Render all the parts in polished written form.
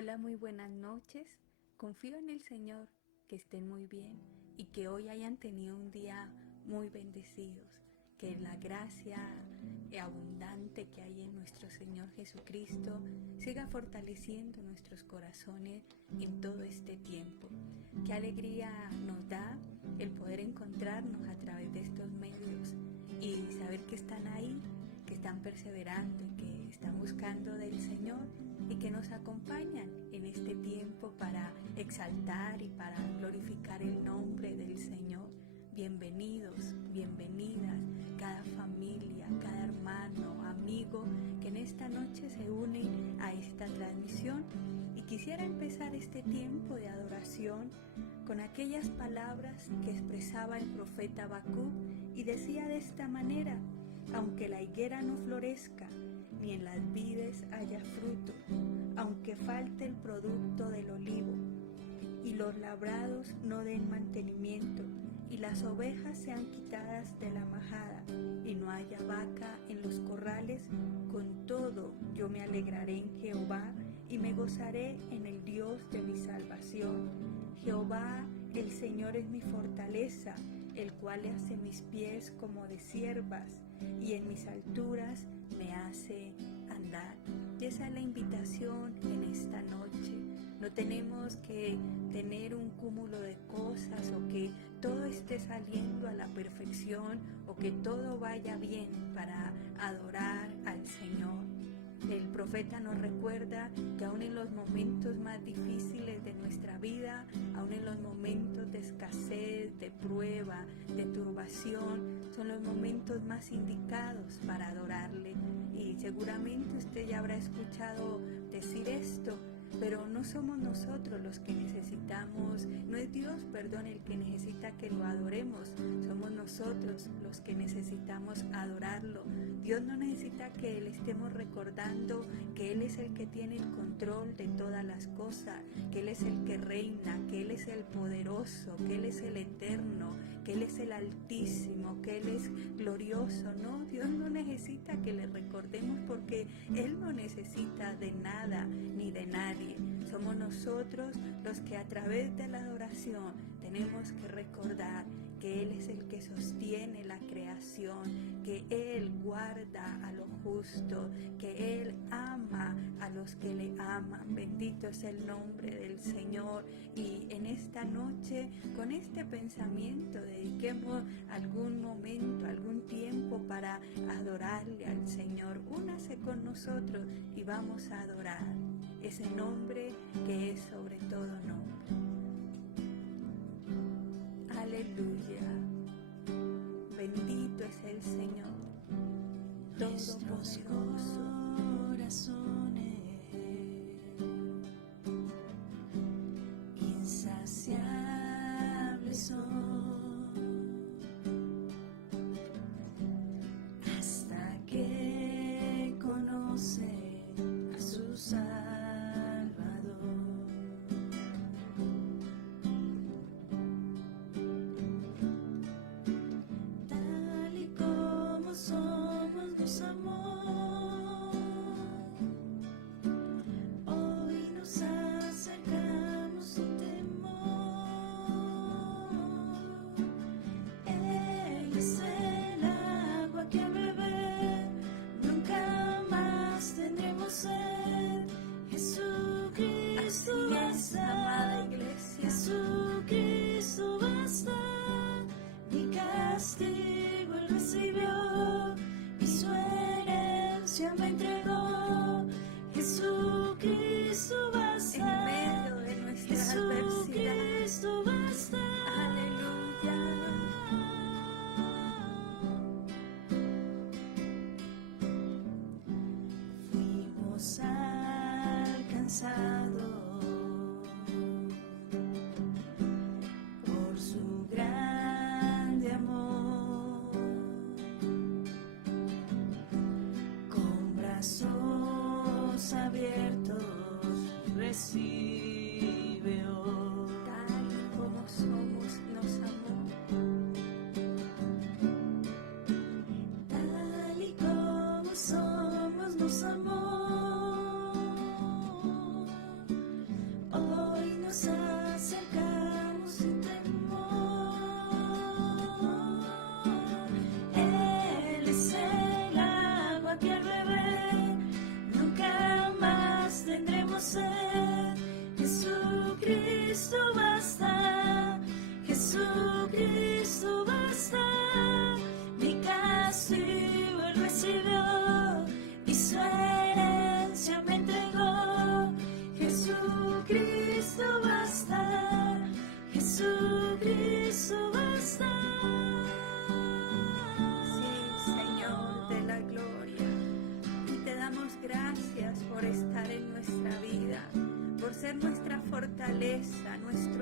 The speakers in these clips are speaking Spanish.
Hola, muy buenas noches. Confío en el Señor, que estén muy bien y que hoy hayan tenido un día muy bendecidos. Que la gracia abundante que hay en nuestro Señor Jesucristo siga fortaleciendo nuestros corazones en todo este tiempo. Qué alegría nos da el poder encontrarnos a través de estos medios y saber que están ahí, que están perseverando y que están buscando del Señor y que nos acompañan en este tiempo para exaltar y para glorificar el nombre del Señor. Bienvenidos, bienvenidas, cada familia, cada hermano, amigo que en esta noche se une a esta transmisión. Y quisiera empezar este tiempo de adoración con aquellas palabras que expresaba el profeta Habacuc y decía de esta manera: aunque la higuera no florezca, ni en las vides haya fruto, aunque falte el producto del olivo, y los labrados no den mantenimiento, y las ovejas sean quitadas de la majada, y no haya vaca en los corrales, con todo yo me alegraré en Jehová, y me gozaré en el Dios de mi salvación. Jehová, el Señor es mi fortaleza, el cual hace mis pies como de ciervas, y en mis alturas me hace andar. Y esa es la invitación en esta noche. No tenemos que tener un cúmulo de cosas o que todo esté saliendo a la perfección o que todo vaya bien para adorar al Señor. El profeta nos recuerda que aún en los momentos más difíciles de nuestra vida, aún en los momentos de escasez, de prueba, de turbación, son los momentos más indicados para adorarle. Y seguramente usted ya habrá escuchado decir esto, pero no somos nosotros los que necesitamos, no es Dios, perdón, el que necesita que lo adoremos, somos nosotros los que necesitamos adorarlo. Dios no necesita que le estemos recordando que Él es el que tiene el control de todas las cosas, que Él es el que reina, que Él es el poderoso, que Él es el eterno, que Él es el altísimo, que Él es glorioso. No, Dios no necesita que le recordemos porque Él no necesita de nada ni de nadie. Somos nosotros los que a través de la adoración tenemos que recordar que Él es el que sostiene la creación, que Él guarda a lo justo, que Él ama a los que le aman. Bendito es el nombre del Señor. Y en esta noche, con este pensamiento, dediquemos algún momento, algún tiempo para adorarle al Señor. Únase con nosotros y vamos a adorar ese nombre que es sobre todo nombre. Aleluya. Bendito es el Señor, todopoderoso. Corazones insaciables son hasta que conoce a su Salvador. Tal y como somos nos amó, hoy nos acercamos sin temor. Él es el agua que al beber nunca más tendremos sed. Jesucristo Así es, amada basta, iglesia. Jesucristo basta. Mi castigo Él recibió y su herencia me entregó. Jesucristo basta, En medio de nuestra adversidad. Jesucristo basta. Aleluya. Fuimos alcanzados por su grande amor, con brazos abiertos recibe hoy. Tal como somos, nos amó. Tal y como somos nos amó,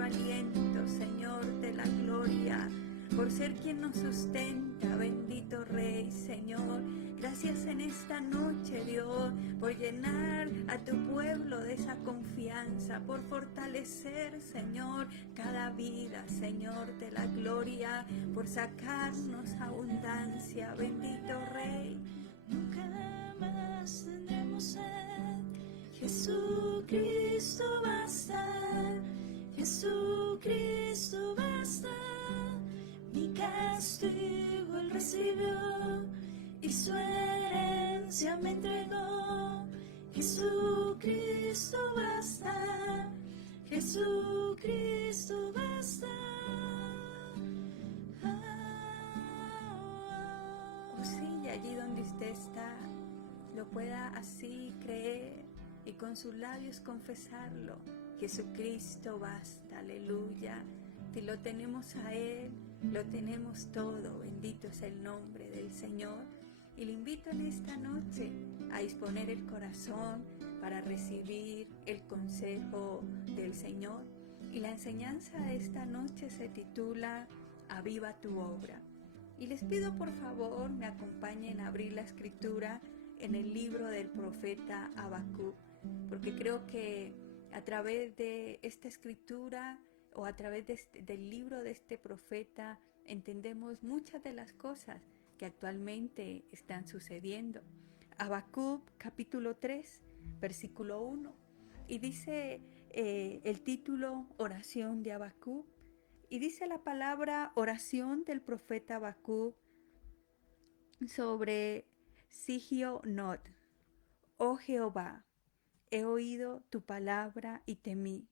aliento, Señor de la gloria, por ser quien nos sustenta, bendito Rey, Señor. Gracias en esta noche, Dios, por llenar a tu pueblo de esa confianza, por fortalecer, Señor, cada vida, Señor de la gloria, por sacarnos abundancia, bendito Rey. Nunca más tendremos sed. Jesucristo basta, Jesucristo basta. Mi castigo Él recibió y su herencia me entregó. Jesucristo basta, Jesucristo basta. O sí, allí donde usted está, lo pueda así creer y con sus labios confesarlo. Jesucristo basta, aleluya. Si lo tenemos a Él, lo tenemos todo. Bendito es el nombre del Señor. Y le invito en esta noche a disponer el corazón para recibir el consejo del Señor. Y la enseñanza de esta noche se titula Aviva tu obra. Y les pido por favor me acompañen a abrir la escritura en el libro del profeta Habacuc, porque creo que a través de esta escritura o a través del libro de este profeta entendemos muchas de las cosas que actualmente están sucediendo. Habacuc capítulo 3, versículo 1, y dice el título Oración de Habacuc, y dice la palabra oración del profeta Habacuc sobre Sigionot. Oh Jehová, he oído tu palabra y temí.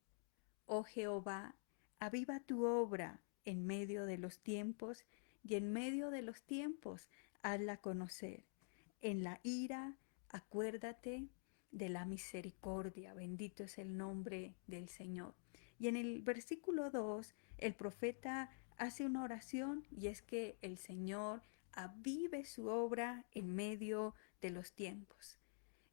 Oh Jehová, aviva tu obra en medio de los tiempos, y en medio de los tiempos hazla conocer. En la ira, acuérdate de la misericordia. Bendito es el nombre del Señor. Y en el versículo 2, el profeta hace una oración, y es que el Señor avive su obra en medio de los tiempos.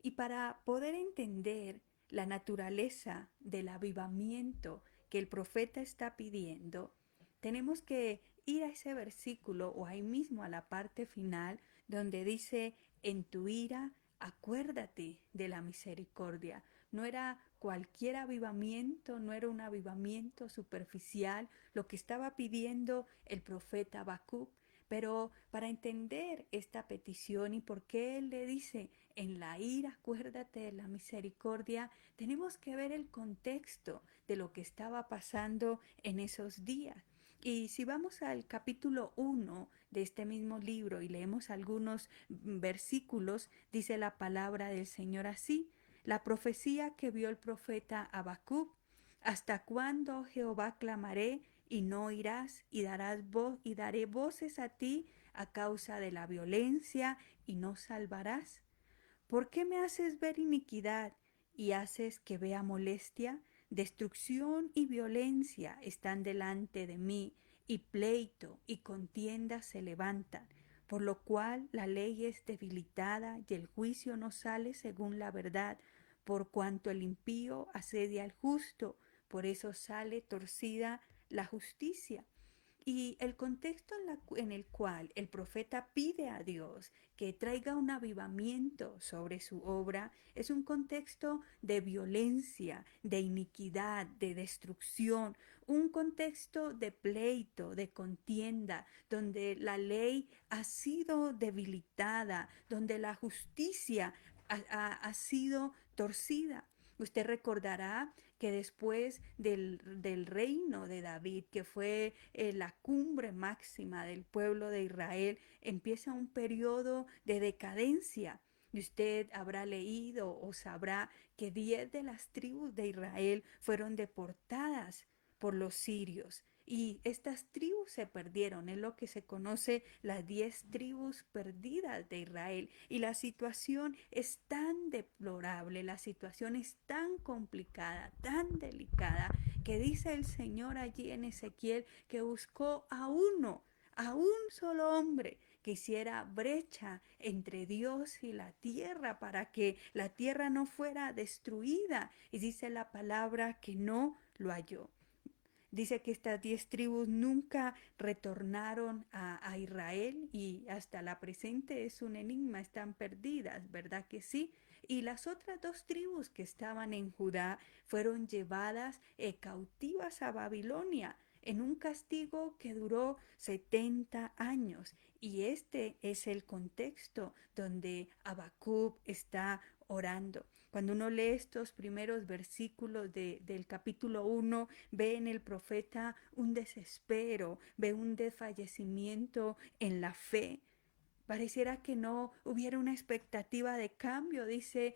Y para poder entender la naturaleza del avivamiento que el profeta está pidiendo, tenemos que ir a ese versículo o ahí mismo a la parte final donde dice, en tu ira acuérdate de la misericordia. No era cualquier avivamiento, no era un avivamiento superficial lo que estaba pidiendo el profeta Habacuc. Pero para entender esta petición y por qué él le dice, en la ira acuérdate de la misericordia, tenemos que ver el contexto de lo que estaba pasando en esos días. Y si vamos al capítulo 1 de este mismo libro y leemos algunos versículos, dice la palabra del Señor así, la profecía que vio el profeta Habacuc, ¿hasta cuándo, Jehová, clamaré y no oirás, y daré voces a ti a causa de la violencia y no salvarás? ¿Por qué me haces ver iniquidad y haces que vea molestia? Destrucción y violencia están delante de mí, y pleito y contienda se levantan, por lo cual la ley es debilitada y el juicio no sale según la verdad, por cuanto el impío asedia al justo, por eso sale torcida la justicia. Y el contexto en el cual el profeta pide a Dios que traiga un avivamiento sobre su obra es un contexto de violencia, de iniquidad, de destrucción, un contexto de pleito, de contienda, donde la ley ha sido debilitada, donde la justicia ha sido torcida. Usted recordará que después del reino de David, que fue la cumbre máxima del pueblo de Israel, empieza un periodo de decadencia. Y usted habrá leído o sabrá que 10 de las tribus de Israel fueron deportadas por los sirios. Y estas tribus se perdieron, es lo que se conoce las 10 tribus perdidas de Israel. Y la situación es tan deplorable, la situación es tan complicada, tan delicada, que dice el Señor allí en Ezequiel que buscó a un solo hombre que hiciera brecha entre Dios y la tierra para que la tierra no fuera destruida. Y dice la palabra que no lo halló. Dice que estas 10 tribus nunca retornaron a Israel y hasta la presente es un enigma, están perdidas, ¿verdad que sí? Y las otras 2 tribus que estaban en Judá fueron llevadas cautivas a Babilonia en un castigo que duró 70 años. Y este es el contexto donde Habacuc está orando. Cuando uno lee estos primeros versículos del capítulo 1, ve en el profeta un desespero, ve un desfallecimiento en la fe. Pareciera que no hubiera una expectativa de cambio. Dice,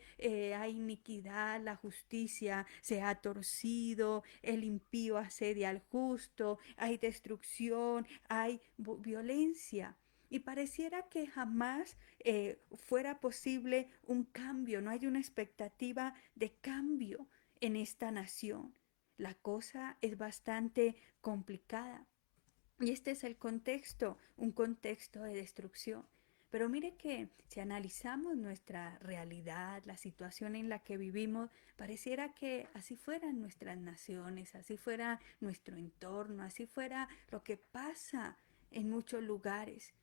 hay iniquidad, la justicia se ha torcido, el impío asedia al justo, hay destrucción, hay violencia. Y pareciera que jamás fuera posible un cambio, no hay una expectativa de cambio en esta nación. La cosa es bastante complicada. Y este es el contexto, un contexto de destrucción. Pero mire que si analizamos nuestra realidad, la situación en la que vivimos, pareciera que así fueran nuestras naciones, así fuera nuestro entorno, así fuera lo que pasa en muchos lugares.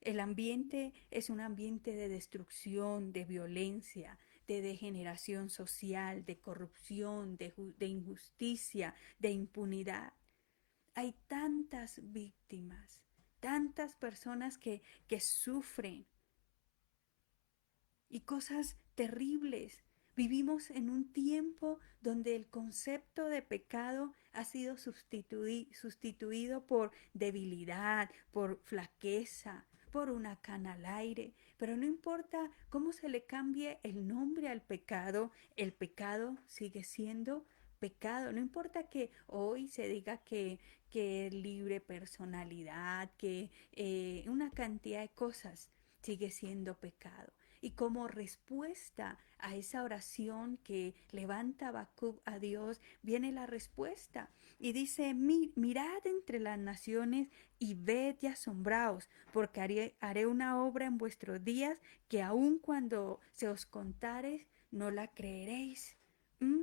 El ambiente es un ambiente de destrucción, de violencia, de degeneración social, de corrupción, de injusticia, de impunidad. Hay tantas víctimas, tantas personas que sufren y cosas terribles. Vivimos en un tiempo donde el concepto de pecado ha sido sustituido por debilidad, por flaqueza, por una cana al aire. Pero no importa cómo se le cambie el nombre al pecado, el pecado sigue siendo pecado. No importa que hoy se diga que es libre personalidad, que una cantidad de cosas sigue siendo pecado. Y como respuesta a esa oración que levanta Habacuc a Dios, viene la respuesta. Y dice, mirad entre las naciones y ved y asombraos, porque haré una obra en vuestros días que aun cuando se os contare, no la creeréis. ¿Mm?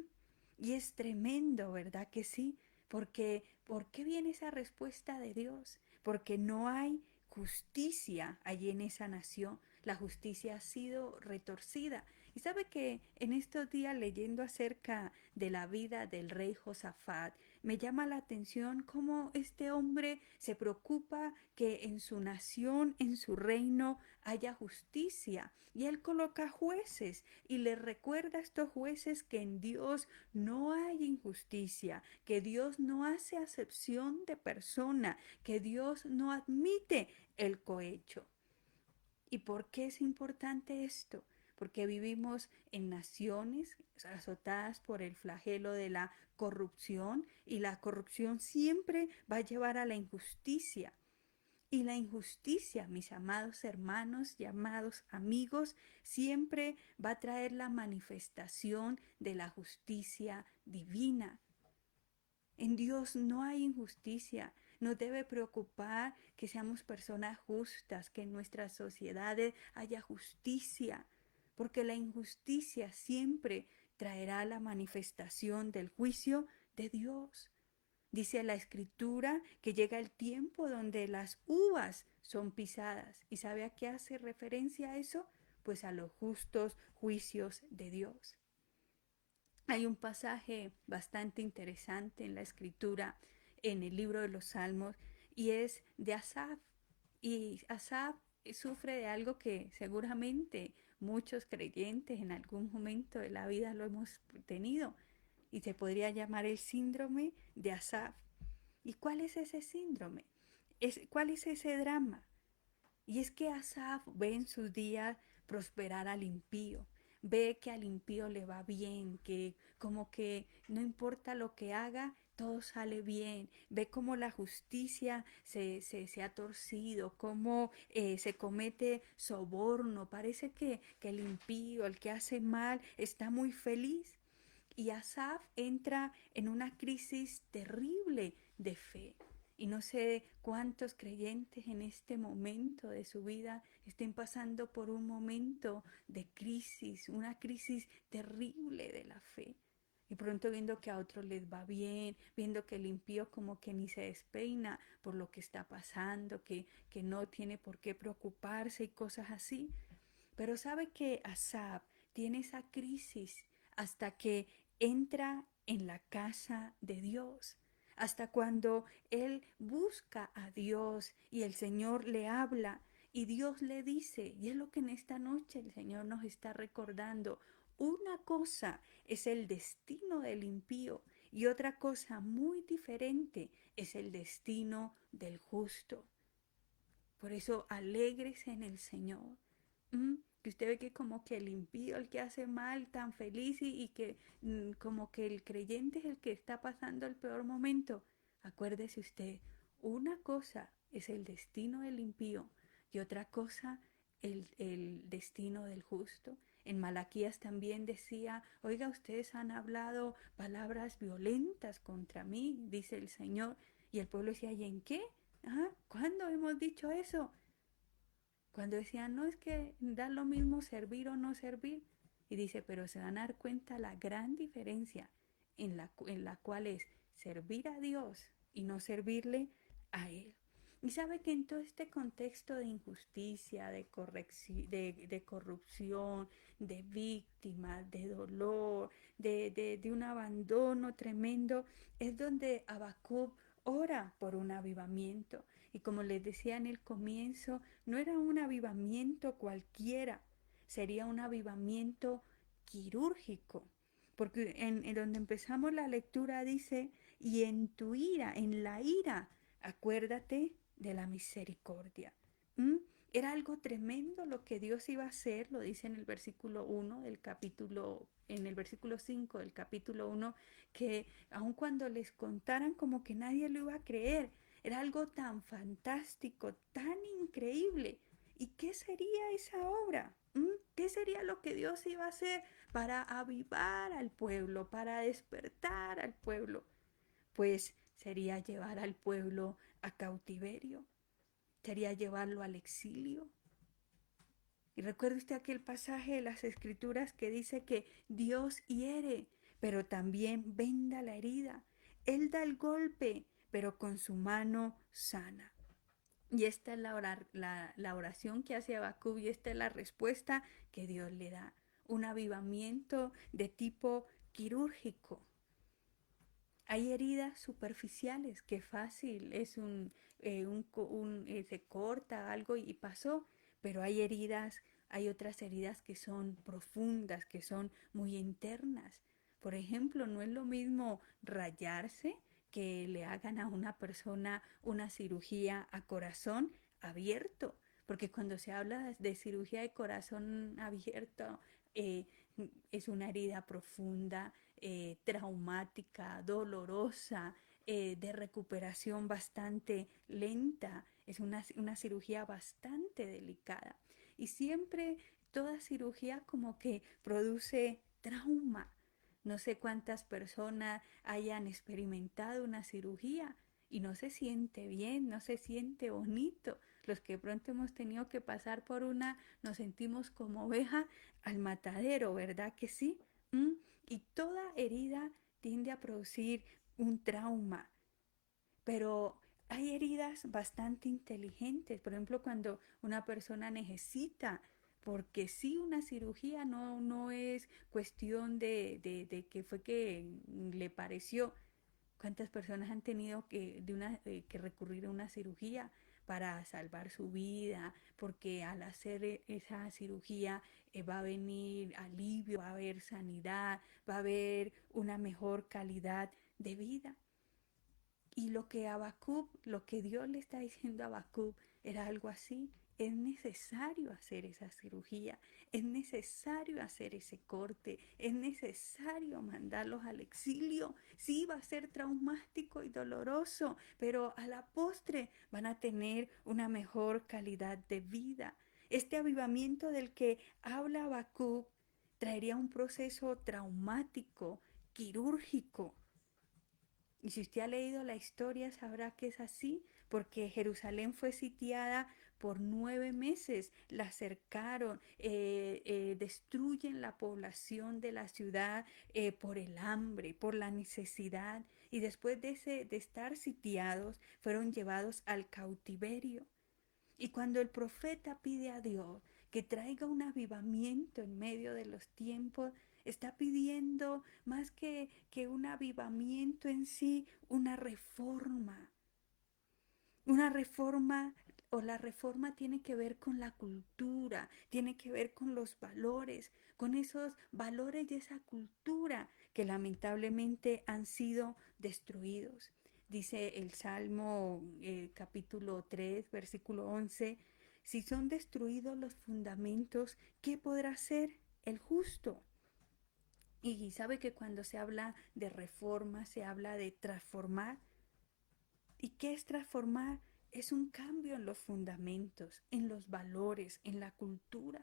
Y es tremendo, ¿verdad que sí? Porque, ¿por qué viene esa respuesta de Dios? Porque no hay justicia allí en esa nación. La justicia ha sido retorcida. Y sabe que en estos días leyendo acerca de la vida del rey Josafat, me llama la atención cómo este hombre se preocupa que en su nación, en su reino, haya justicia. Y él coloca jueces y le recuerda a estos jueces que en Dios no hay injusticia, que Dios no hace acepción de persona, que Dios no admite el cohecho. ¿Y por qué es importante esto? Porque vivimos en naciones azotadas por el flagelo de la corrupción y la corrupción siempre va a llevar a la injusticia. Y la injusticia, mis amados hermanos y amados amigos, siempre va a traer la manifestación de la justicia divina. En Dios no hay injusticia. Nos debe preocupar que seamos personas justas, que en nuestras sociedades haya justicia, porque la injusticia siempre traerá la manifestación del juicio de Dios. Dice la Escritura que llega el tiempo donde las uvas son pisadas. ¿Y sabe a qué hace referencia a eso? Pues a los justos juicios de Dios. Hay un pasaje bastante interesante en la Escritura, en el libro de los Salmos, y es de Asaf. Y Asaf sufre de algo que seguramente muchos creyentes en algún momento de la vida lo hemos tenido, y se podría llamar el síndrome de Asaf. ¿Y cuál es ese síndrome? ¿Cuál es ese drama? Y es que Asaf ve en sus días prosperar al impío, ve que al impío le va bien, que como que no importa lo que haga, todo sale bien, ve cómo la justicia se ha torcido, cómo se comete soborno, parece que el impío, el que hace mal, está muy feliz. Y Asaf entra en una crisis terrible de fe. Y no sé cuántos creyentes en este momento de su vida estén pasando por un momento de crisis, una crisis terrible de la fe. Y pronto viendo que a otros les va bien, viendo que el impío como que ni se despeina por lo que está pasando, que no tiene por qué preocuparse y cosas así. Pero sabe que Asaf tiene esa crisis hasta que entra en la casa de Dios, hasta cuando él busca a Dios y el Señor le habla y Dios le dice, y es lo que en esta noche el Señor nos está recordando, una cosa es el destino del impío y otra cosa muy diferente es el destino del justo. Por eso alégrese en el Señor. Que usted ve que como que el impío, el que hace mal, tan feliz y que como que el creyente es el que está pasando el peor momento. Acuérdese usted, una cosa es el destino del impío y otra cosa el destino del justo. En Malaquías también decía, oiga, ustedes han hablado palabras violentas contra mí, dice el Señor. Y el pueblo decía, ¿y en qué? Ajá, ¿cuándo hemos dicho eso? Cuando decían, no es que da lo mismo servir o no servir. Y dice, pero se van a dar cuenta la gran diferencia en la cual es servir a Dios y no servirle a Él. Y sabe que en todo este contexto de injusticia, de corrupción, de víctimas, de dolor, de un abandono tremendo, es donde Habacuc ora por un avivamiento. Y como les decía en el comienzo, no era un avivamiento cualquiera, sería un avivamiento quirúrgico. Porque en donde empezamos la lectura dice, y en tu ira, en la ira, acuérdate de la misericordia. ¿Mm? Era algo tremendo lo que Dios iba a hacer, lo dice en el versículo 1 del capítulo, en el versículo 5 del capítulo 1, que aun cuando les contaran como que nadie lo iba a creer, era algo tan fantástico, tan increíble. ¿Y qué sería esa obra? ¿Qué sería lo que Dios iba a hacer para avivar al pueblo, para despertar al pueblo? Pues sería llevar al pueblo a cautiverio, sería llevarlo al exilio. Y recuerde usted aquel pasaje de las Escrituras que dice que Dios hiere, pero también venda la herida. Él da el golpe, pero con su mano sana. Y esta es la oración que hace Habacuc y esta es la respuesta que Dios le da. Un avivamiento de tipo quirúrgico. Hay heridas superficiales que fácil es se corta algo y pasó, pero hay heridas, hay otras heridas que son profundas, que son muy internas. Por ejemplo, no es lo mismo rayarse que le hagan a una persona una cirugía a corazón abierto, porque cuando se habla de cirugía de corazón abierto, eh, es una herida profunda, traumática, dolorosa, de recuperación bastante lenta. Es una cirugía bastante delicada. Y siempre toda cirugía como que produce trauma. No sé cuántas personas hayan experimentado una cirugía y no se siente bien, no se siente bonito. Los que pronto hemos tenido que pasar por una, nos sentimos como oveja al matadero, ¿verdad que sí? ¿Mm? Y toda herida tiende a producir un trauma, pero hay heridas bastante inteligentes. Por ejemplo, cuando una persona necesita, porque sí, una cirugía no es cuestión de que fue que le pareció. ¿Cuántas personas han tenido que recurrir a una cirugía para salvar su vida? Porque al hacer esa cirugía va a venir alivio, va a haber sanidad, va a haber una mejor calidad de vida. Y lo que Dios le está diciendo a Habacuc era algo así. Es necesario hacer esa cirugía, es necesario hacer ese corte, es necesario mandarlos al exilio. Sí, va a ser traumático y doloroso, pero a la postre van a tener una mejor calidad de vida. Este avivamiento del que habla Habacuc traería un proceso traumático, quirúrgico, Y si usted ha leído la historia, sabrá que es así, porque Jerusalén fue sitiada por 9 meses, la cercaron, destruyen la población de la ciudad por el hambre, por la necesidad, y después de estar sitiados, fueron llevados al cautiverio. Y cuando el profeta pide a Dios que traiga un avivamiento en medio de los tiempos, está pidiendo más que un avivamiento en sí, una reforma, o la reforma tiene que ver con la cultura, tiene que ver con los valores, con esos valores de esa cultura que lamentablemente han sido destruidos. Dice el Salmo capítulo 3, versículo 11, si son destruidos los fundamentos, ¿qué podrá hacer el justo? Y sabe que cuando se habla de reforma, se habla de transformar. ¿Y qué es transformar? Es un cambio en los fundamentos, en los valores, en la cultura.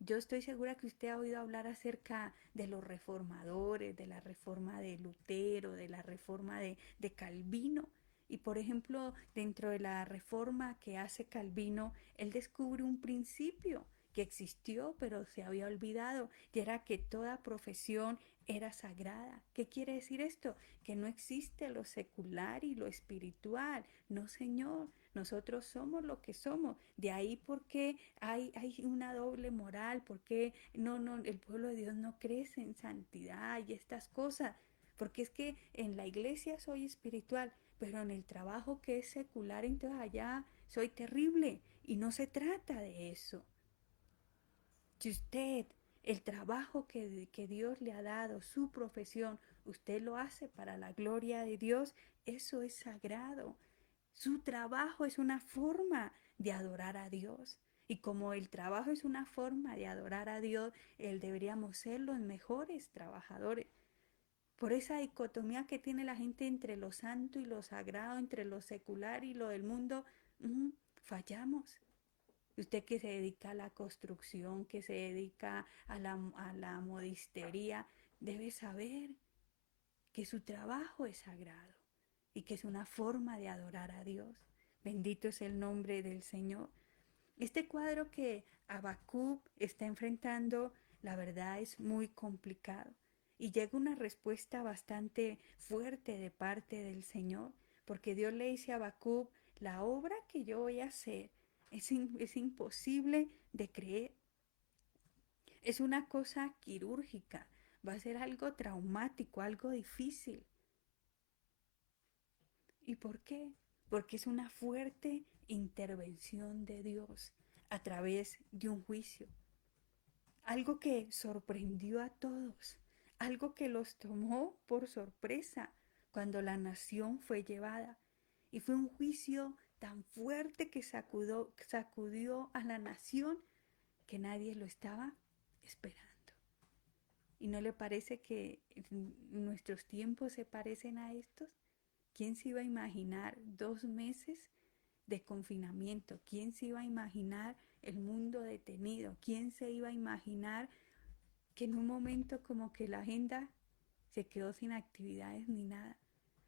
Yo estoy segura que usted ha oído hablar acerca de los reformadores, de la reforma de Lutero, de la reforma de Calvino. Y por ejemplo, dentro de la reforma que hace Calvino, él descubre un principio que existió pero se había olvidado, y era que toda profesión era sagrada. ¿Qué quiere decir esto? Que no existe lo secular y lo espiritual. No, señor. Nosotros somos lo que somos. De ahí porque hay una doble moral, porque el pueblo de Dios no crece en santidad y estas cosas. Porque es que en la iglesia soy espiritual, pero en el trabajo que es secular, entonces allá soy terrible. Y no se trata de eso. Si usted, el trabajo que Dios le ha dado, su profesión, usted lo hace para la gloria de Dios, eso es sagrado. Su trabajo es una forma de adorar a Dios. Y como el trabajo es una forma de adorar a Dios, deberíamos ser los mejores trabajadores. Por esa dicotomía que tiene la gente entre lo santo y lo sagrado, entre lo secular y lo del mundo, fallamos. Usted que se dedica a la construcción, que se dedica a la modistería, debe saber que su trabajo es sagrado y que es una forma de adorar a Dios. Bendito es el nombre del Señor. Este cuadro que Habacuc está enfrentando, la verdad es muy complicado y llega una respuesta bastante fuerte de parte del Señor, porque Dios le dice a Habacuc, la obra que yo voy a hacer es imposible de creer. Es una cosa quirúrgica, va a ser algo traumático, algo difícil. ¿Y por qué? Porque es una fuerte intervención de Dios a través de un juicio. Algo que sorprendió a todos, algo que los tomó por sorpresa cuando la nación fue llevada. Y fue un juicio tan fuerte que sacudió a la nación que nadie lo estaba esperando. ¿Y no le parece que nuestros tiempos se parecen a estos? ¿Quién se iba a imaginar 2 meses de confinamiento? ¿Quién se iba a imaginar el mundo detenido? ¿Quién se iba a imaginar que en un momento como que la agenda se quedó sin actividades ni nada?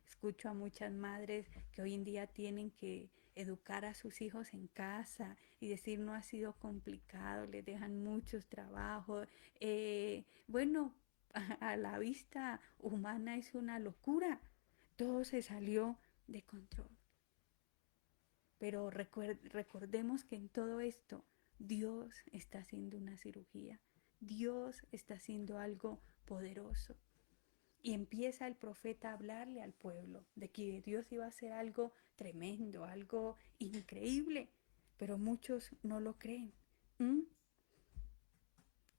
Escucho a muchas madres que hoy en día tienen que educar a sus hijos en casa y decir no ha sido complicado, les dejan muchos trabajos. Bueno, a la vista humana es una locura. Todo se salió de control. Pero recordemos que en todo esto Dios está haciendo una cirugía. Dios está haciendo algo poderoso. Y empieza el profeta a hablarle al pueblo de que Dios iba a hacer algo tremendo, algo increíble. Pero muchos no lo creen. ¿Mm?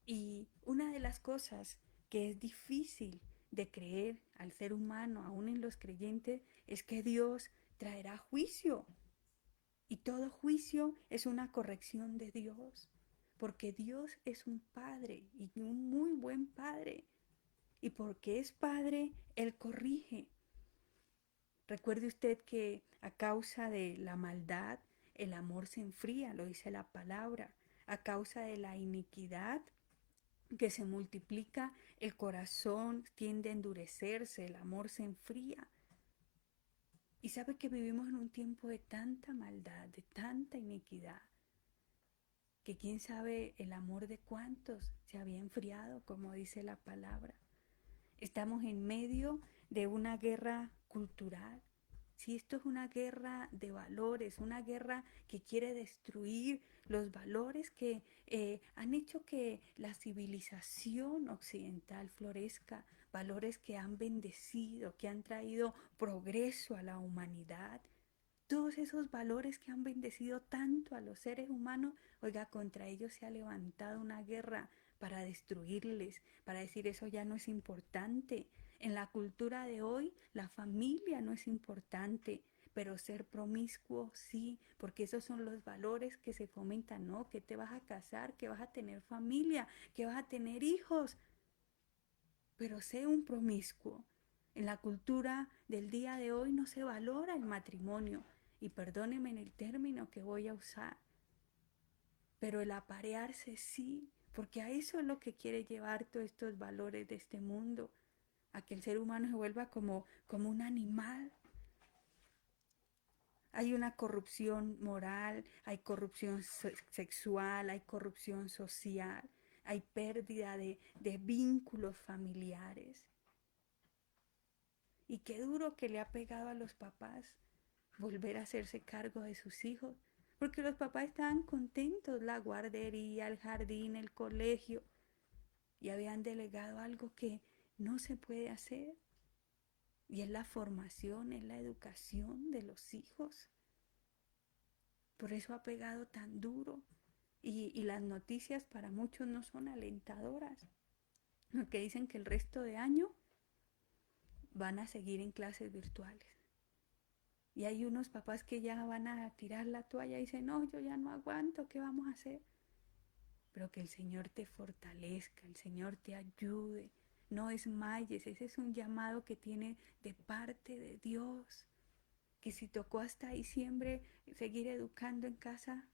Y una de las cosas que es difícil de creer al ser humano, aún en los creyentes, es que Dios traerá juicio. Y todo juicio es una corrección de Dios, porque Dios es un padre y un muy buen padre. Y porque es padre, Él corrige. Recuerde usted que a causa de la maldad, el amor se enfría, lo dice la palabra. A causa de la iniquidad, que se multiplica, el corazón tiende a endurecerse, el amor se enfría. Y sabe que vivimos en un tiempo de tanta maldad, de tanta iniquidad, que quién sabe el amor de cuántos se había enfriado, como dice la palabra. Estamos en medio de una guerra cultural. Si esto es una guerra de valores, una guerra que quiere destruir los valores que han hecho que la civilización occidental florezca, valores que han bendecido, que han traído progreso a la humanidad, todos esos valores que han bendecido tanto a los seres humanos, oiga, contra ellos se ha levantado una guerra para destruirles, para decir eso ya no es importante. En la cultura de hoy, la familia no es importante, pero ser promiscuo sí, porque esos son los valores que se fomentan, ¿no? Que te vas a casar, que vas a tener familia, que vas a tener hijos, pero sé un promiscuo. En la cultura del día de hoy no se valora el matrimonio, y perdóneme en el término que voy a usar, pero el aparearse sí, porque a eso es lo que quiere llevar todos estos valores de este mundo, a que el ser humano se vuelva como un animal. Hay una corrupción moral, hay corrupción sexual, hay corrupción social, hay pérdida de vínculos familiares. Y qué duro que le ha pegado a los papás volver a hacerse cargo de sus hijos, porque los papás estaban contentos, la guardería, el jardín, el colegio, y habían delegado algo que no se puede hacer, y es la formación, es la educación de los hijos. Por eso ha pegado tan duro, y las noticias para muchos no son alentadoras, porque dicen que el resto de año van a seguir en clases virtuales. Y hay unos papás que ya van a tirar la toalla y dicen, no, yo ya no aguanto, ¿qué vamos a hacer? Pero que el Señor te fortalezca, el Señor te ayude. No desmayes, ese es un llamado que tiene de parte de Dios. Que si tocó hasta diciembre seguir educando en casa,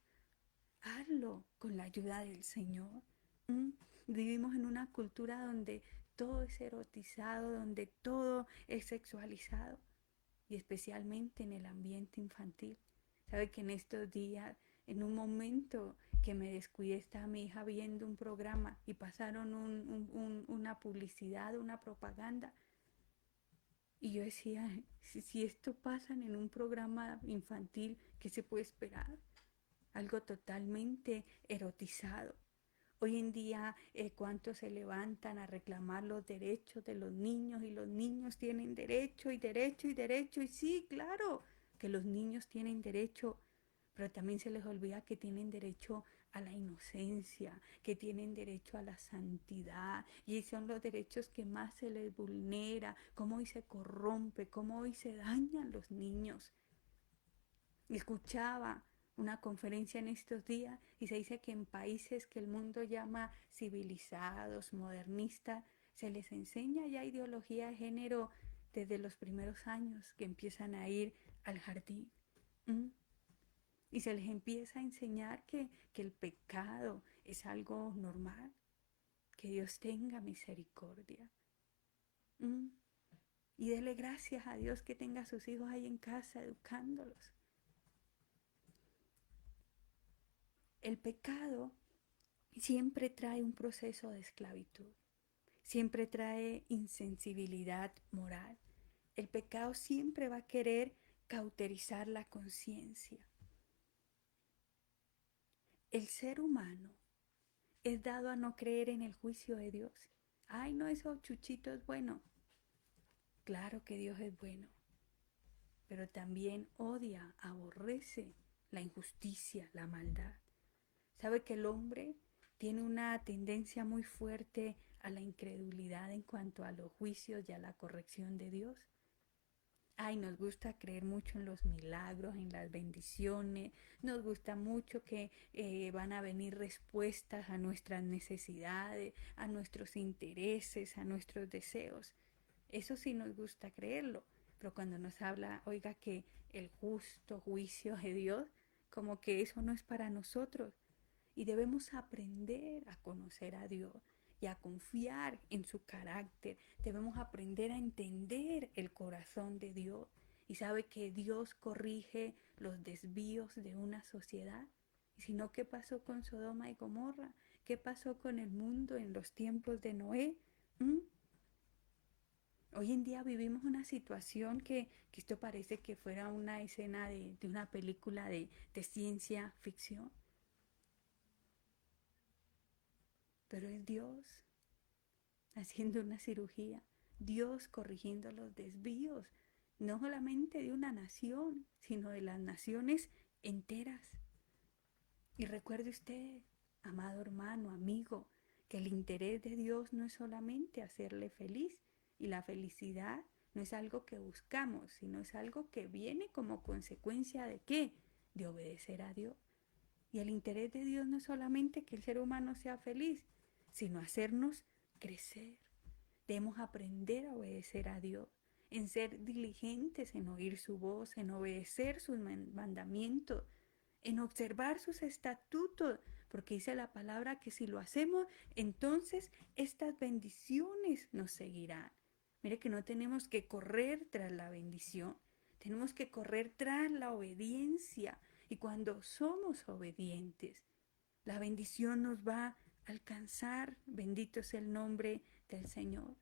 hazlo con la ayuda del Señor. ¿Mm? Vivimos en una cultura donde todo es erotizado, donde todo es sexualizado, y especialmente en el ambiente infantil. Sabe que en estos días, en un momento que me descuidé, estaba mi hija viendo un programa y pasaron una publicidad, una propaganda. Y yo decía, si esto pasa en un programa infantil, ¿qué se puede esperar? Algo totalmente erotizado. Hoy en día, ¿cuántos se levantan a reclamar los derechos de los niños? Y los niños tienen derecho y derecho y derecho. Y sí, claro, que los niños tienen derecho, pero también se les olvida que tienen derecho a la inocencia, que tienen derecho a la santidad. Y son los derechos que más se les vulnera, cómo hoy se corrompe, cómo hoy se dañan los niños. Escuchaba una conferencia en estos días y se dice que en países que el mundo llama civilizados, modernistas, se les enseña ya ideología de género desde los primeros años que empiezan a ir al jardín. ¿Mm? Y se les empieza a enseñar que el pecado es algo normal, que Dios tenga misericordia. ¿Mm? Y dele gracias a Dios que tenga a sus hijos ahí en casa educándolos. El pecado siempre trae un proceso de esclavitud, siempre trae insensibilidad moral. El pecado siempre va a querer cauterizar la conciencia. El ser humano es dado a no creer en el juicio de Dios. Ay, no, eso Chuchito es bueno. Claro que Dios es bueno, pero también odia, aborrece la injusticia, la maldad. ¿Sabe que el hombre tiene una tendencia muy fuerte a la incredulidad en cuanto a los juicios y a la corrección de Dios? Ay, nos gusta creer mucho en los milagros, en las bendiciones, nos gusta mucho que van a venir respuestas a nuestras necesidades, a nuestros intereses, a nuestros deseos. Eso sí nos gusta creerlo, pero cuando nos habla, oiga, que el justo juicio de Dios, como que eso no es para nosotros. Y debemos aprender a conocer a Dios y a confiar en su carácter. Debemos aprender a entender el corazón de Dios. Y sabe que Dios corrige los desvíos de una sociedad. Y si no, ¿qué pasó con Sodoma y Gomorra? ¿Qué pasó con el mundo en los tiempos de Noé? ¿Mm? Hoy en día vivimos una situación que esto parece que fuera una escena de una película de ciencia ficción. Pero es Dios haciendo una cirugía, Dios corrigiendo los desvíos, no solamente de una nación, sino de las naciones enteras. Y recuerde usted, amado hermano, amigo, que el interés de Dios no es solamente hacerle feliz, y la felicidad no es algo que buscamos, sino es algo que viene como consecuencia de ¿qué? De obedecer a Dios. Y el interés de Dios no es solamente que el ser humano sea feliz, sino hacernos crecer. Debemos aprender a obedecer a Dios, en ser diligentes en oír su voz, en obedecer sus mandamientos, en observar sus estatutos, porque dice la palabra que si lo hacemos, entonces estas bendiciones nos seguirán. Mire que no tenemos que correr tras la bendición, tenemos que correr tras la obediencia. Y cuando somos obedientes, la bendición nos va a alcanzar. Bendito es el nombre del Señor.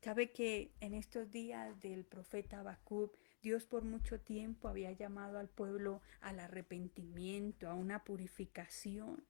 Sabe que en estos días del profeta Habacuc, Dios por mucho tiempo había llamado al pueblo al arrepentimiento, a una purificación.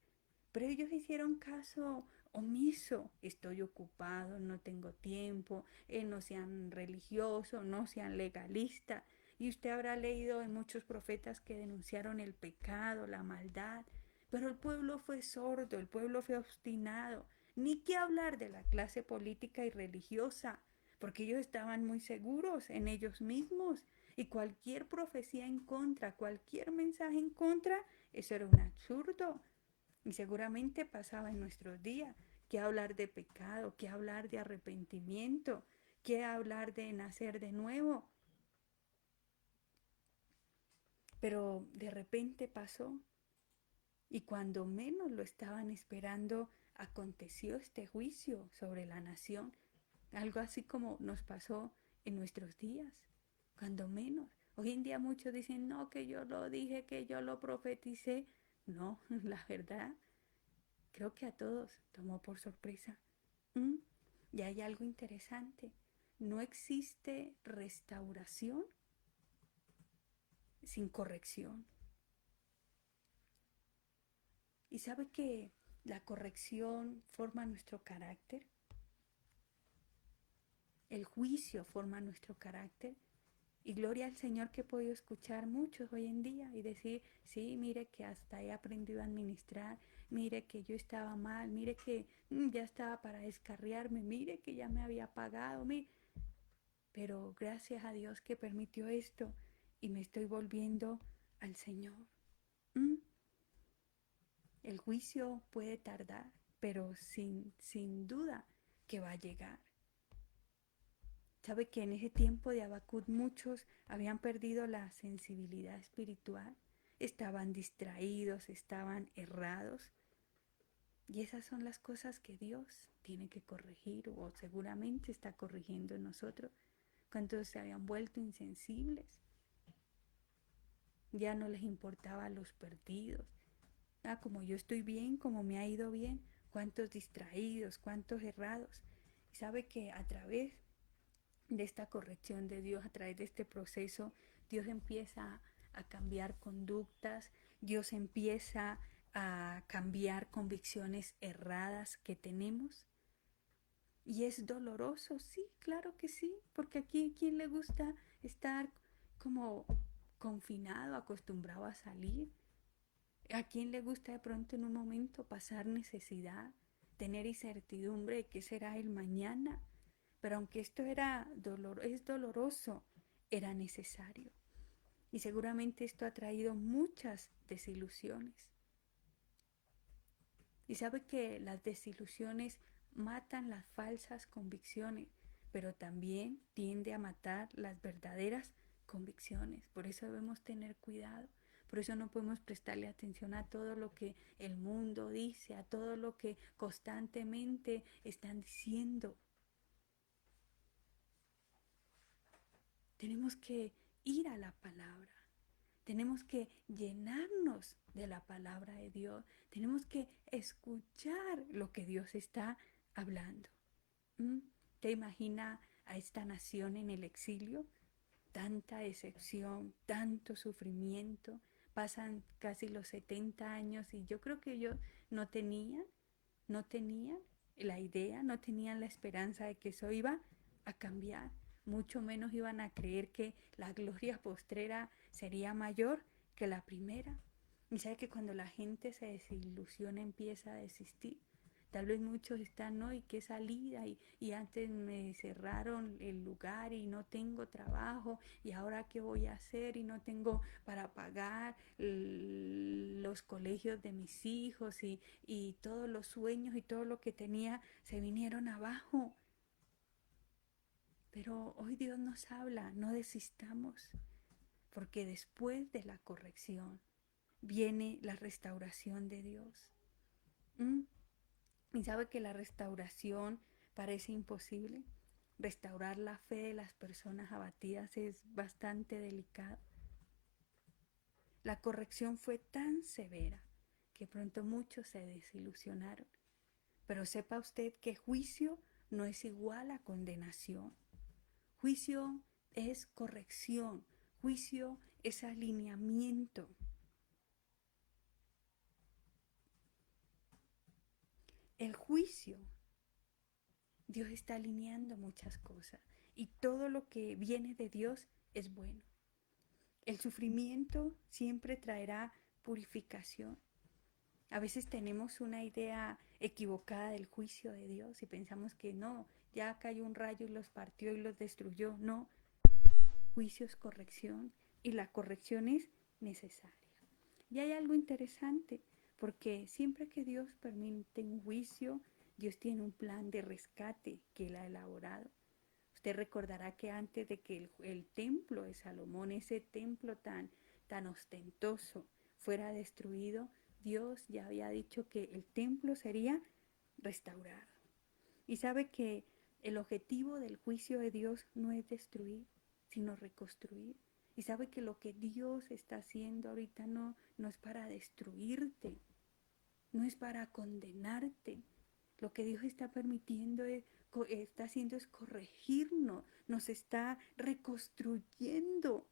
Pero ellos hicieron caso omiso. Estoy ocupado, no tengo tiempo, no sean religiosos, no sean legalistas. Y usted habrá leído en muchos profetas que denunciaron el pecado, la maldad. Pero el pueblo fue sordo, el pueblo fue obstinado. Ni qué hablar de la clase política y religiosa, porque ellos estaban muy seguros en ellos mismos. Y cualquier profecía en contra, cualquier mensaje en contra, eso era un absurdo. Y seguramente pasaba en nuestros días. ¿Qué hablar de pecado? ¿Qué hablar de arrepentimiento? ¿Qué hablar de nacer de nuevo? Pero de repente pasó. Y cuando menos lo estaban esperando, aconteció este juicio sobre la nación. Algo así como nos pasó en nuestros días. Cuando menos. Hoy en día muchos dicen, no, que yo lo dije, que yo lo profeticé. No, la verdad, creo que a todos tomó por sorpresa. ¿Mm? Y hay algo interesante. No existe restauración sin corrección. ¿Y sabe que la corrección forma nuestro carácter? El juicio forma nuestro carácter. Y gloria al Señor que he podido escuchar muchos hoy en día y decir, sí, mire que hasta he aprendido a administrar, mire que yo estaba mal, mire que ya estaba para descarriarme, mire que ya me había pagado, mire. Pero gracias a Dios que permitió esto y me estoy volviendo al Señor. ¿Mm? El juicio puede tardar, pero sin duda que va a llegar. Sabe que en ese tiempo de Habacuc muchos habían perdido la sensibilidad espiritual, estaban distraídos, estaban errados. Y esas son las cosas que Dios tiene que corregir o seguramente está corrigiendo en nosotros. ¿Cuántos se habían vuelto insensibles? Ya no les importaba los perdidos. Como yo estoy bien, como me ha ido bien, cuántos distraídos, cuántos errados. Y sabe que a través de esta corrección de Dios, a través de este proceso, Dios empieza a cambiar conductas, Dios empieza a cambiar convicciones erradas que tenemos. Y es doloroso, sí, claro que sí, porque aquí a quién le gusta estar como confinado, acostumbrado a salir. ¿A quién le gusta de pronto en un momento pasar necesidad, tener incertidumbre de qué será el mañana? Pero aunque esto es doloroso, era necesario. Y seguramente esto ha traído muchas desilusiones. Y sabe que las desilusiones matan las falsas convicciones, pero también tiende a matar las verdaderas convicciones. Por eso debemos tener cuidado, Por eso no podemos prestarle atención a todo lo que el mundo dice, a todo lo que constantemente están diciendo. Tenemos que ir a la palabra. Tenemos que llenarnos de la palabra de Dios. Tenemos que escuchar lo que Dios está hablando. ¿Mm? ¿Te imaginas a esta nación en el exilio? Tanta decepción, tanto sufrimiento. Pasan casi los 70 años y yo creo que ellos no tenían la idea, no tenían la esperanza de que eso iba a cambiar. Mucho menos iban a creer que la gloria postrera sería mayor que la primera. Y sabe que cuando la gente se desilusiona empieza a desistir. Tal vez muchos están, ¿no? ¿Y qué salida? Y antes me cerraron el lugar y no tengo trabajo. ¿Y ahora qué voy a hacer? Y no tengo para pagar los colegios de mis hijos y todos los sueños y todo lo que tenía se vinieron abajo. Pero hoy Dios nos habla, no desistamos, porque después de la corrección viene la restauración de Dios. ¿Mm? Y sabe que la restauración parece imposible. Restaurar la fe de las personas abatidas es bastante delicado. La corrección fue tan severa que pronto muchos se desilusionaron. Pero sepa usted que juicio no es igual a condenación. Juicio es corrección, juicio es alineamiento. El juicio, Dios está alineando muchas cosas y todo lo que viene de Dios es bueno. El sufrimiento siempre traerá purificación. A veces tenemos una idea equivocada del juicio de Dios y pensamos que no, ya cayó un rayo y los partió y los destruyó. No, juicio es corrección y la corrección es necesaria. Y hay algo interesante, porque siempre que Dios permite un juicio, Dios tiene un plan de rescate que Él ha elaborado. Usted recordará que antes de que el templo de Salomón, ese templo tan ostentoso, fuera destruido, Dios ya había dicho que el templo sería restaurado. Y sabe que el objetivo del juicio de Dios no es destruir, sino reconstruir. Y sabe que lo que Dios está haciendo ahorita no es para destruirte, no es para condenarte. Lo que Dios está permitiendo está haciendo es corregirnos, nos está reconstruyendo.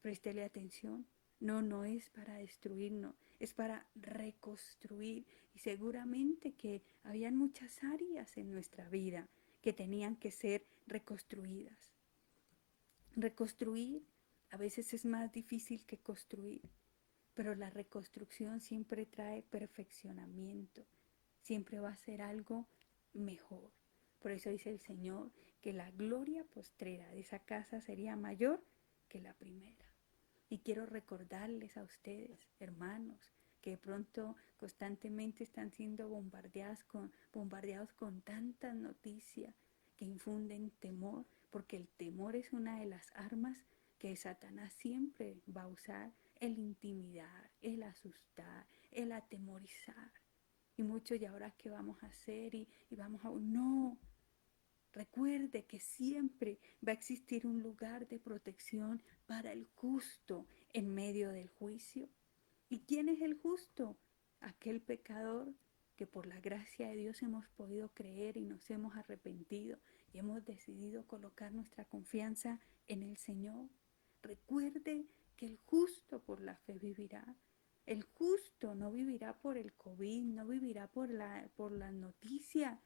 Préstele atención. No es para destruirnos, es para reconstruir. Y seguramente que habían muchas áreas en nuestra vida que tenían que ser reconstruidas. Reconstruir a veces es más difícil que construir, pero la reconstrucción siempre trae perfeccionamiento, siempre va a ser algo mejor. Por eso dice el Señor que la gloria postrera de esa casa sería mayor que la primera. Y quiero recordarles a ustedes, hermanos, que de pronto constantemente están siendo bombardeados con tantas noticias que infunden temor, porque el temor es una de las armas que Satanás siempre va a usar, el intimidar, el asustar, el atemorizar. Y muchos, ¿y ahora qué vamos a hacer? Y vamos a... No, recuerde que siempre va a existir un lugar de protección para el justo en medio del juicio. ¿Y quién es el justo? Aquel pecador que por la gracia de Dios hemos podido creer y nos hemos arrepentido y hemos decidido colocar nuestra confianza en el Señor. Recuerde que el justo por la fe vivirá. El justo no vivirá por el COVID, no vivirá por la noticia.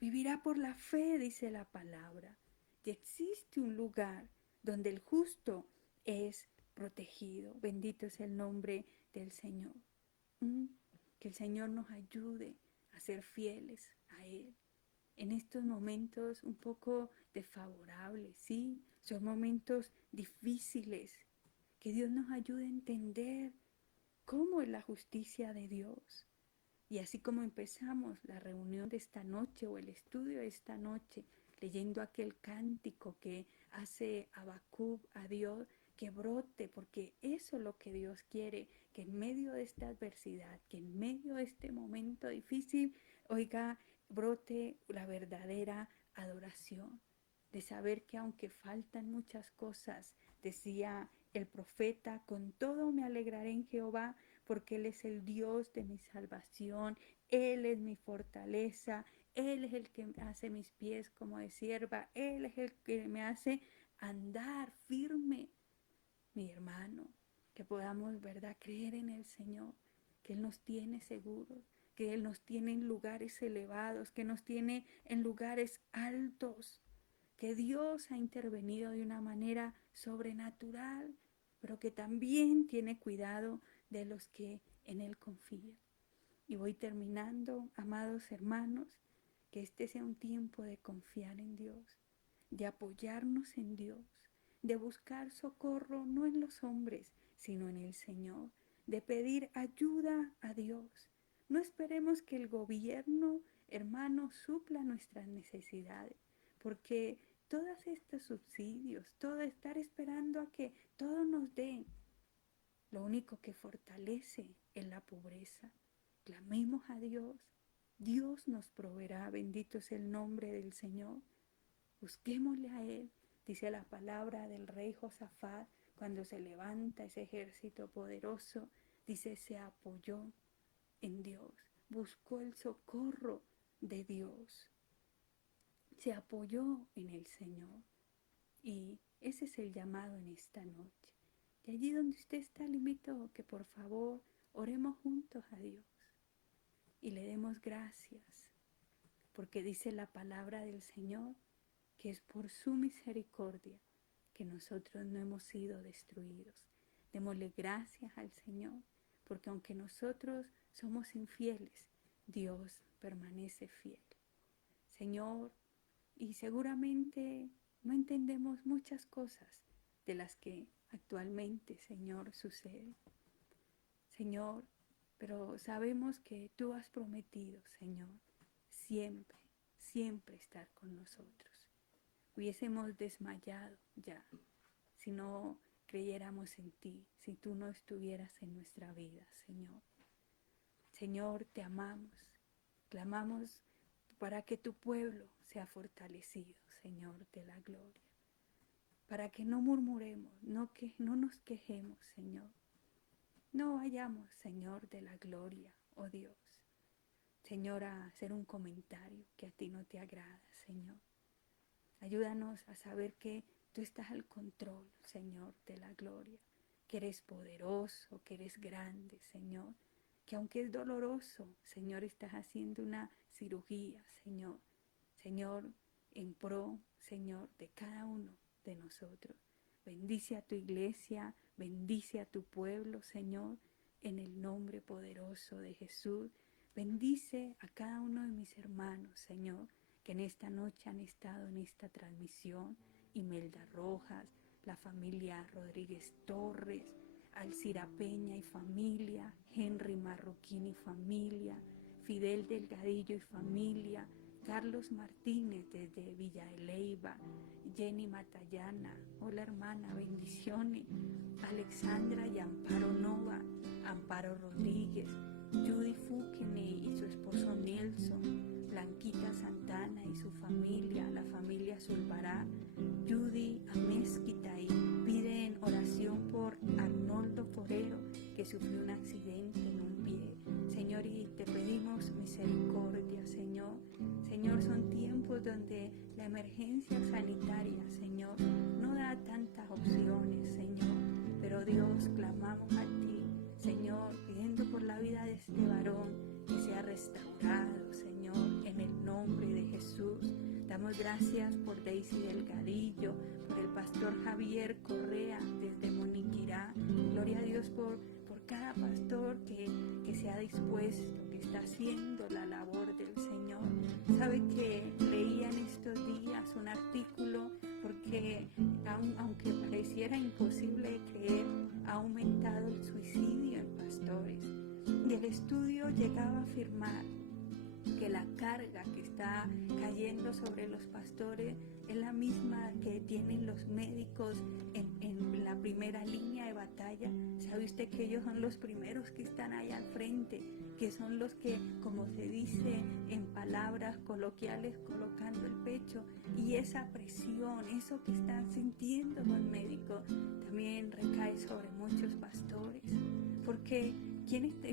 Vivirá por la fe, dice la palabra. Y existe un lugar donde el justo es protegido. Bendito es el nombre del Señor. Que el Señor nos ayude a ser fieles a Él. En estos momentos un poco desfavorables, ¿sí? Son momentos difíciles. Que Dios nos ayude a entender cómo es la justicia de Dios. Y así como empezamos la reunión de esta noche o el estudio de esta noche, leyendo aquel cántico que hace Habacuc a Dios, que brote, porque eso es lo que Dios quiere, que en medio de esta adversidad, que en medio de este momento difícil, oiga, brote la verdadera adoración, de saber que aunque faltan muchas cosas, decía el profeta, con todo me alegraré en Jehová, porque Él es el Dios de mi salvación, Él es mi fortaleza, Él es el que hace mis pies como de sierva, Él es el que me hace andar firme. Mi hermano, que podamos, ¿verdad?, creer en el Señor, que Él nos tiene seguros, que Él nos tiene en lugares elevados, que nos tiene en lugares altos, que Dios ha intervenido de una manera sobrenatural, pero que también tiene cuidado de los que en Él confían. Y voy terminando, amados hermanos, que este sea un tiempo de confiar en Dios, de apoyarnos en Dios, de buscar socorro no en los hombres, sino en el Señor, de pedir ayuda a Dios. No esperemos que el gobierno, hermanos, supla nuestras necesidades, porque todos estos subsidios, todo estar esperando a que todo nos den, lo único que fortalece es la pobreza. Clamemos a Dios, Dios nos proveerá, bendito es el nombre del Señor. Busquémosle a Él, dice la palabra del rey Josafat, cuando se levanta ese ejército poderoso, dice, se apoyó en Dios, buscó el socorro de Dios, se apoyó en el Señor. Y ese es el llamado en esta noche. Y allí donde usted está, le invito que por favor oremos juntos a Dios y le demos gracias, porque dice la palabra del Señor que es por su misericordia que nosotros no hemos sido destruidos. Démosle gracias al Señor, porque aunque nosotros somos infieles, Dios permanece fiel. Señor, y seguramente no entendemos muchas cosas de las que actualmente, Señor, suceden. Señor, pero sabemos que tú has prometido, Señor, siempre, siempre estar con nosotros. Hubiésemos desmayado ya si no creyéramos en ti, si tú no estuvieras en nuestra vida, Señor. Señor, te amamos, clamamos para que tu pueblo sea fortalecido, Señor de la gloria, para que no murmuremos, no nos quejemos, Señor. No vayamos, Señor de la gloria, oh Dios, Señor, a hacer un comentario que a ti no te agrada, Señor. Ayúdanos a saber que tú estás al control, Señor de la gloria, que eres poderoso, que eres grande, Señor, que aunque es doloroso, Señor, estás haciendo una cirugía, Señor, Señor, en pro, Señor, de cada uno de nosotros. Bendice a tu iglesia, bendice a tu pueblo, Señor, en el nombre poderoso de Jesús. Bendice a cada uno de mis hermanos, Señor, que en esta noche han estado en esta transmisión, Imelda Rojas, la familia Rodríguez Torres, Alcira Peña y familia, Henry Marroquín y familia, Fidel Delgadillo y familia, Carlos Martínez desde Villa de Leyva, Jenny Matallana, hola hermana, bendiciones, Alexandra y Amparo Nova, Amparo Rodríguez, Judy Fukene y su esposo Nelson, Blanquita Santana y su familia, la familia Zulbará, Judy Amezquita, y piden oración por Arnoldo Forero, que sufrió un accidente en un pie. Señor, y te pedimos misericordia, Señor. Señor, son tiempos donde la emergencia sanitaria, Señor, no da tantas opciones, Señor. Pero Dios, clamamos a ti, Señor, pidiendo por la vida de este varón que sea restaurado, Señor, en el nombre de Jesús. Damos gracias por Daisy Delgadillo, por el pastor Javier Correa desde Moniquirá. Gloria a Dios por cada pastor que se ha dispuesto, que está haciendo la labor del Señor. Sabe que leía en estos días un artículo porque aunque pareciera imposible creer, ha aumentado el suicidio en pastores. Y el estudio llegaba a afirmar que la carga que está cayendo sobre los pastores es la misma que tienen los médicos en la primera línea de batalla. ¿Sabe usted que ellos son los primeros que están ahí al frente? Que son los que, como se dice en palabras coloquiales, colocando el pecho. Y esa presión, eso que están sintiendo los médicos, también recae sobre muchos pastores. Porque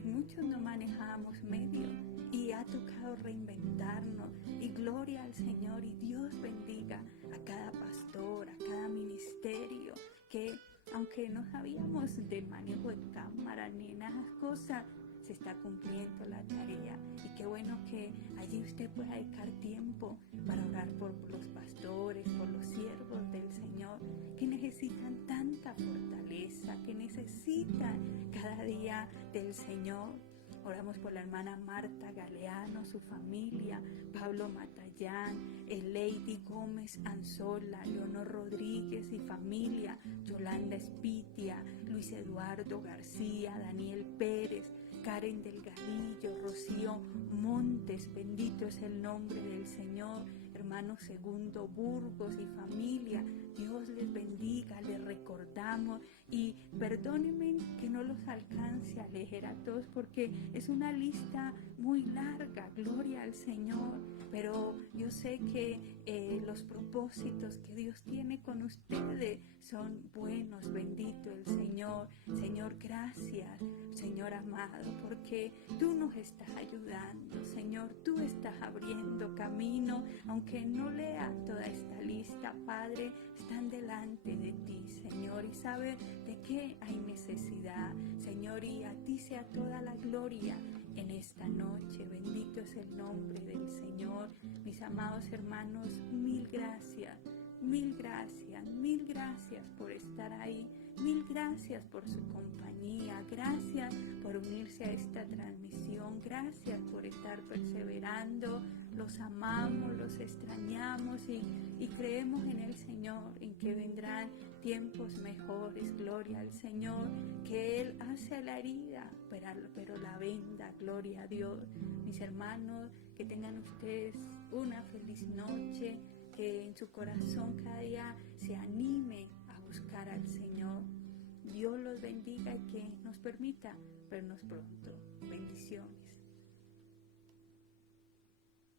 muchos no manejamos medios y ha tocado reinventarnos. Y gloria al Señor, y Dios bendiga a cada pastor, a cada ministerio, que aunque no sabíamos de manejo de cámara ni nada de cosas, se está cumpliendo la tarea. Y qué bueno que allí usted pueda dedicar tiempo para orar por los pastores, por los siervos del Señor, que necesitan tanta fortaleza, que necesitan cada día del Señor. Oramos por la hermana Marta Galeano, su familia, Pablo Matallán, Lady Gómez Anzola, Leonor Rodríguez y familia, Yolanda Espitia, Luis Eduardo García, Daniel Pérez, Karen Delgadillo, Rocío Montes, bendito es el nombre del Señor, hermano Segundo Burgos y familia, Dios les bendiga, les recordamos y perdónenme que no los alcance a leer a todos porque es una lista muy larga, gloria al Señor, pero yo sé que los propósitos que Dios tiene con ustedes son buenos, bendito el Señor. Señor, gracias, Señor amado, porque tú nos estás ayudando, Señor, tú estás abriendo camino, aunque no lea toda esta lista, Padre, están delante de ti, Señor, y sabe de qué hay necesidad, Señor, y a ti sea toda la gloria en esta noche. Bendito es el nombre del Señor. Mis amados hermanos, mil gracias. Mil gracias por estar ahí, mil gracias por su compañía, gracias por unirse a esta transmisión, gracias por estar perseverando, los amamos, los extrañamos y creemos en el Señor, en que vendrán tiempos mejores, gloria al Señor, que Él hace la herida, pero la venda, gloria a Dios. Mis hermanos, que tengan ustedes una feliz noche, que en su corazón cada día se anime a buscar al Señor. Dios los bendiga y que nos permita vernos pronto. Bendiciones.